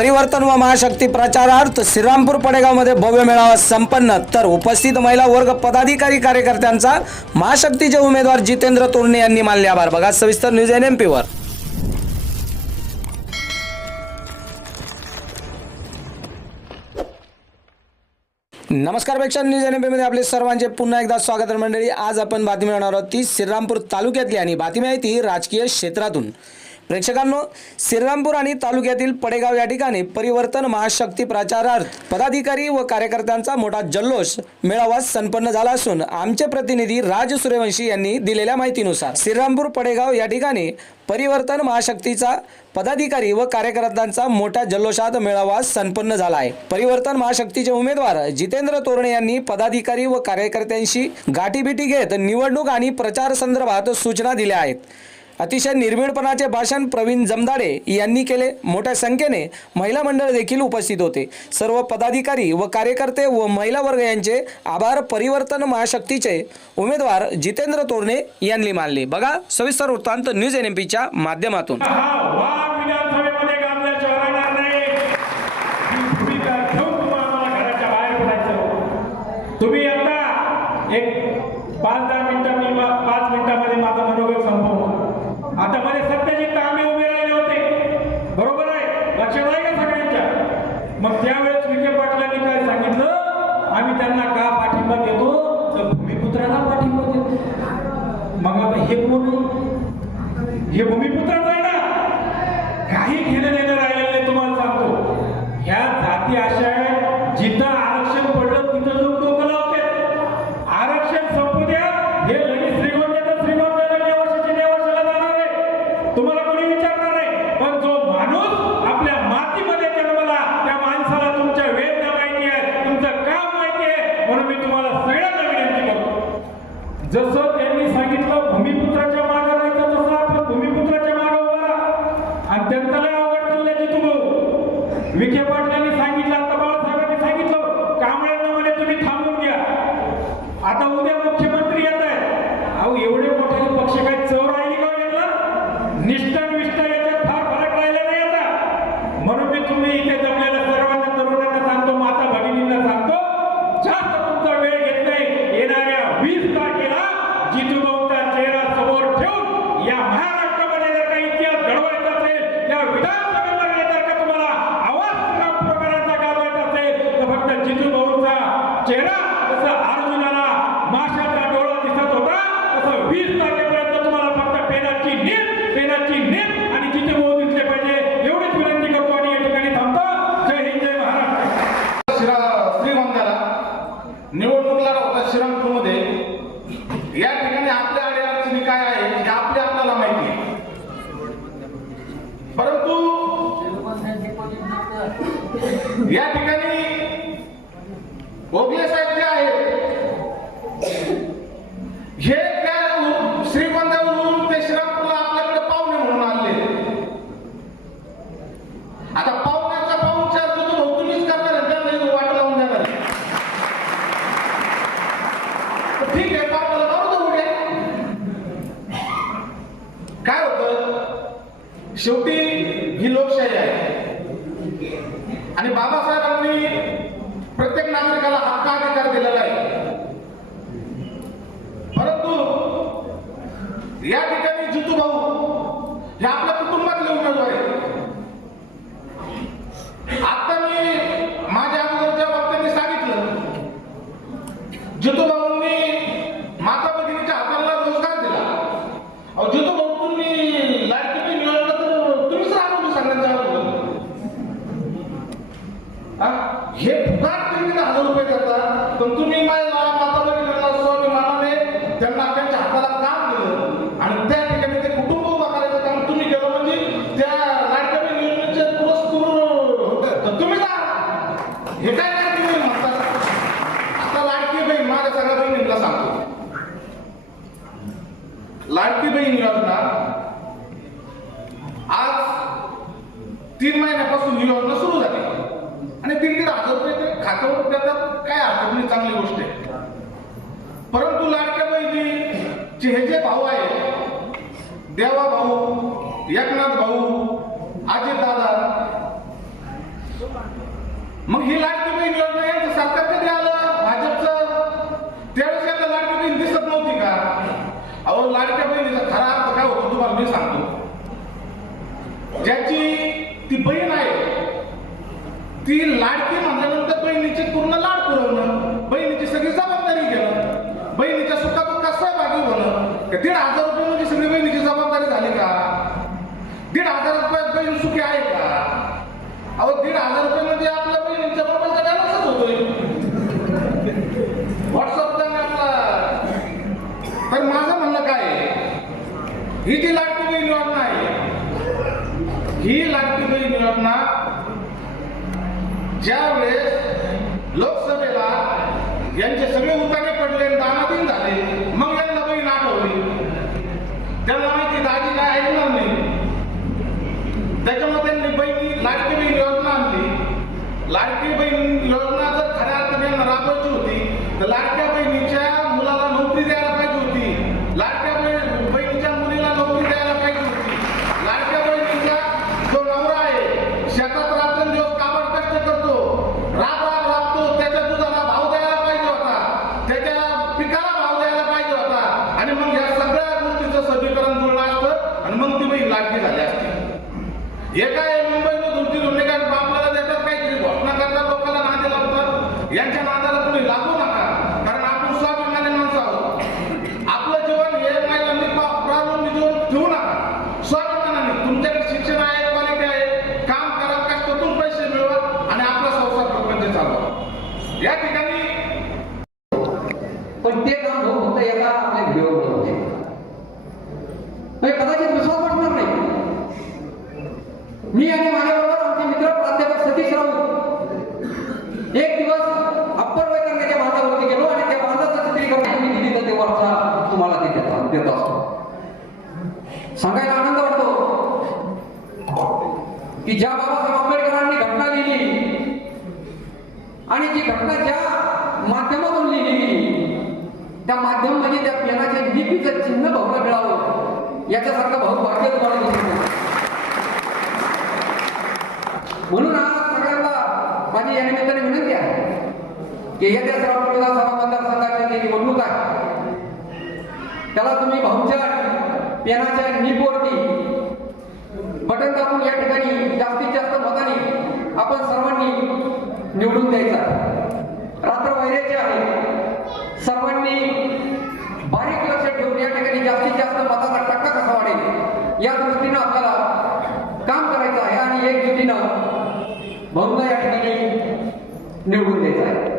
परिवर्तन व महाशक्ती प्रचारार्थ श्रीरामपूर पडेगावमध्ये भव्य मेळावा संपन्न. तर उपस्थित महिला वर्ग पदाधिकारी कार्यकर्त्यांचा महाशक्तीचे उमेदवार जितेंद्र तोरणे यांनी मानले आभार. बघा सविस्तर न्यूज एन एम पीवर नमस्कारपेक्षा न्यूज एनमध्ये आपले सर्वांचे पुन्हा एकदा स्वागत मंडळी. आज आपण बातमी मिळणार आहोत ती श्रीरामपूर तालुक्यातली आणि बातमी आहे ती राजकीय क्षेत्रातून. प्रेक्षकांनो श्रीरामपूर आणि तालुक्यातील पडेगाव या ठिकाणी परिवर्तन महाशक्ती प्रचारार्थ पदाधिकारी व कार्यकर्त्यांचा मोठा जल्लोष मेळावा संपन्न झाला असून आमचे प्रतिनिधी राज सूर्यवंशी यांनी दिलेल्या माहितीनुसार श्रीरामपूर पडेगाव या ठिकाणी परिवर्तन महाशक्तीचा पदाधिकारी व कार्यकर्त्यांचा मोठ्या जल्लोषात मेळावा संपन्न झाला आहे. परिवर्तन महाशक्तीचे उमेदवार जितेंद्र तोरणे यांनी पदाधिकारी व कार्यकर्त्यांशी गाठीभेटी घेत निवडणूक आणि प्रचार संदर्भात सूचना दिल्या आहेत. अतिशय निर्भीडपणाचे भाषण प्रवीण जमदाडे यांनी केले. मोठ्या संख्येने महिला मंडळ देखील उपस्थित होते. सर्व पदाधिकारी व कार्यकर्ते व महिला वर्ग यांचे आभार परिवर्तन महाशक्तीचे उमेदवार जितेंद्र तोरणे यांनी मानले. बघा सविस्तर वृत्तांत न्यूज एन एम पीच्या माध्यमातून तुम्ही आता एक पाच दहा मिनिटं मी मा- पाच मिनिटामध्ये माझं मनोगत संपवतो आता मध्ये सत्यजित आम्ही उभे राहिले होते बरोबर आहे लक्षात आहे का सगळ्यांच्या मग त्यावेळेस विखे पाटलांनी काय सांगितलं आम्ही त्यांना का पाठिंबा देतो? तर भूमिपुत्राला पाठिंबा देतो. मग आता हे कोण हे भूमिपुत्रच आहे ना? काही घेणं देणं राहिलेलं नाही तुम्हाला सांगतो. ह्या जाती अशा आहेत जिथं आरक्षण पडलं तिथं लोक डोकं लावते आरक्षण संपू द्या हे लगेच श्रीगोंद्याचं श्रीगोंद्याला नेवाशाची नेवाशाला जाणार आहे तुम्हाला कोणी विचारणार नाही पण जो माणूस आपल्या मातीमध्ये जन्मला त्या माणसाला तुमच्या वेदना माहिती आहे तुमचं काम माहिती आहे म्हणून मी तुम्हाला सगळ्यांना विनंती करतो जसं त्यांनी सांगितलं भूमिपुत्राच्या मागे राहायचं तसं आपण भूमिपुत्राच्या मागे उभा राहा आणि त्यांचा लय आवड चालल्याची तुम्ही विखे पाटलांनी सांगितलं आता बाळासाहेबांनी सांगितलं कांबळ्यांना म्हणे तुम्ही थांबून घ्या आता उद्या मुख्यमंत्री येत आहे अहो एवढे मोठे पक्ष काय चव राहिली का यांना निष्ठा आणि विष्ठा याच्यात फार फरक राहिला नाही आता म्हणून मी तुम्ही इथे जमलेल्या सर्वांना तरुणांना सांगतो माता भगिनींना सांगतो जास्त तुमचा वेळ घेत नाही येणाऱ्या वीस तारखेला जितूभाऊचा चेहरा समोर ठेवून या महाराष्ट्रामध्ये जर काही इतिहास घडवायचा असेल या विधानसभेमध्ये जर का तुम्हाला आवाज प्रकाराचा गाजवायचा असेल तर फक्त जितूभाऊचा चेहरा जसं अर्जुनाला माशाचा डोळा दिसत होता तसं वीस तारखेपर्यंत तुम्हाला फक्त पेनाची नीट पेनाची नीट आणि जिथे मोह दिसले पाहिजे एवढीच विनंती करतो आणि या ठिकाणी थांबतो. जय हिंद जय महाराष्ट्र. श्री- श्रीगोंद्याला निवडणूक लढा होता श्रीरामपूरमध्ये या ठिकाणी आपल्या अडचणी काय आहे हे आपल्या आपल्याला माहिती आहे. परंतु या भोगले साहित्य आहे हे त्या उ- श्रीगोंद्यावरून ते श्रीरामपूरला आपल्याकडे पाहुणे म्हणून आणले आता पाहुण्याचा पाहुणचार जो तो भाऊ तुम्हीच करणार त्यांना वाट लावून देणार तर ठीक आहे पाहुण्याला जाऊ दे उद्या काय होतं? शेवटी ही लोकशाही आहे. आणि बाबासाहेबांनी नागरिकाला हक्का अधिकार दिलेला आहे. परंतु या ठिकाणी जितू भाऊ हे आपल्या कुटुंबातले उमेदवार आहेत. आता मी माझ्या अगोदरच्या वक्त्यांनी सांगितलं जितू भाऊंनी तीन महिन्यापासून ही योजना सुरू झाली. आणि ती दीड हजार रुपये ते खात्यावर देतात काय हरकत नाही चांगली गोष्ट आहे. परंतु लाडक्या बहिणीचे हे जे भाऊ आहेत देवा भाऊ एकनाथ भाऊ अजित दादा मग ही लाडकी बहीण योजना यांचं सरकार कधी आलं? भाजपचं? त्यावेळेस यांना लाडकी बहीण दिसत नव्हती का? अहो लाडक्या बहिणीचा खरा अर्थ काय होतो तुम्हाला मी सांगतो. ज्याची ती बहीण आहे. ती लाडकी म्हणल्यानंतर बहिणीचे पूर्ण लाड पुरवणं बहिणीची सगळी जबाबदारी घेणं बहिणीच्या सुद्धा सुखादुःखात सहभागी होणं. का दीड हजार रुपये म्हणजे सगळी बहिणीची जबाबदारी झाली का? दीड हजार रुपयात बहीण सुखी आहे का? अहो दीड हजार रुपये म्हणजे आपल्या बहिणीच्या मोबाईलचा बॅलन्सच होतोय. व्हॉट्सअपचा आपला. तर माझं म्हणणं काय आहे? ही जी लाडकी बहीण योजना आहे ही लाडकी बहीण योजना ज्या वेळेस लोकसभेला यांचे सगळे उतारे पडले आणि दानाधीन झाले मग यांना बहीण आठवली त्यांना माहिती दादी काय ऐकणार नाही त्याच्यामुळे त्यांनी बहिणी लाडकी बहीण योजना आणली. लाडकी बहीण योजना जर खऱ्या अर्थाने यांना राबवायची होती तर लाडक्या बहिणीच्या मुलाला नोकरी द्यायला पाहिजे होती लाडक्या बहीण- बहिणीच्या मुलीला नोकरी द्यायला पाहिजे होती लाडक्या बहिणीचा जो नवरा आहे शेतात रात्रंदिवस काबड कष्ट करतो राब राब राबतो त्याच्या दुधाला भाव द्यायला पाहिजे होता त्याच्या पिकाला भाव द्यायला पाहिजे होता आणि मग या सगळ्या गोष्टीचं समीकरण जुळलं असतं आणि मग ती बहीण लाडकी झाली असती हे काय मुंबईला दोन तीन गुन्हे काय आपल्याला देतात काहीतरी घोषणा करतात लोकांना नादी लावतात यांच्या नादाला कोणी लागू नका कारण आपण स्वाभिमानी माणसं आहोत आपलं जीवन हे महिलांनी प्रारंभी जीवन ठेवू नका स्वाभिमानाने तुमच्याकडे शिक्षण आहे क्वालिटी आहे काम करा कष्टातून पैसे मिळवा आणि आपला संसार प्रपंच चालवा या ठिकाणी पण ते काम होत होतं एका आपल्या व्हिडिओ होते म्हणजे कदाचित विश्वास बसणार नाही. मी आणि माझ्याबरोबर आमचे मित्र प्राध्यापक सतीश राऊत एक दिवस अप्पर वैतरण्याच्या बांधावरती गेलो आणि त्या बांधाचं चित्रीकरण मी दिली तर ते वरचा तुम्हाला ते देतो देत असतो. सांगायला आनंद वाटतो की ज्या बाबासाहेब आंबेडकरांनी घटना लिहिली आणि जी घटना ज्या माध्यमातून लिहिली त्या माध्यम म्हणजे त्या पेनाच्या लिपीचं चिन्ह भाऊला मिळावं. याच्यासारखं भाऊ भाग्य तुम्हाला म्हणून आज सगळ्यांना माझी या निमित्ताने विनंती आहे की येत्या श्रावण विधानसभा मतदारसंघाची जी निवडणूक आहे त्याला तुम्ही भाऊच्या पेनाच्या निपवरती बटन दाबून या ठिकाणी जास्तीत जास्त मताने आपण सर्वांनी निवडून द्यायचा रात्र वैराचे आहे सर्वांनी बारीक लक्ष ठेवून या ठिकाणी जास्तीत जास्त मताचा टक्का कसा दृष्टीनं आपल्याला काम करायचं आहे आणि एकजुटीनं भाऊंना या ठिकाणी निवडून द्यायचं आहे.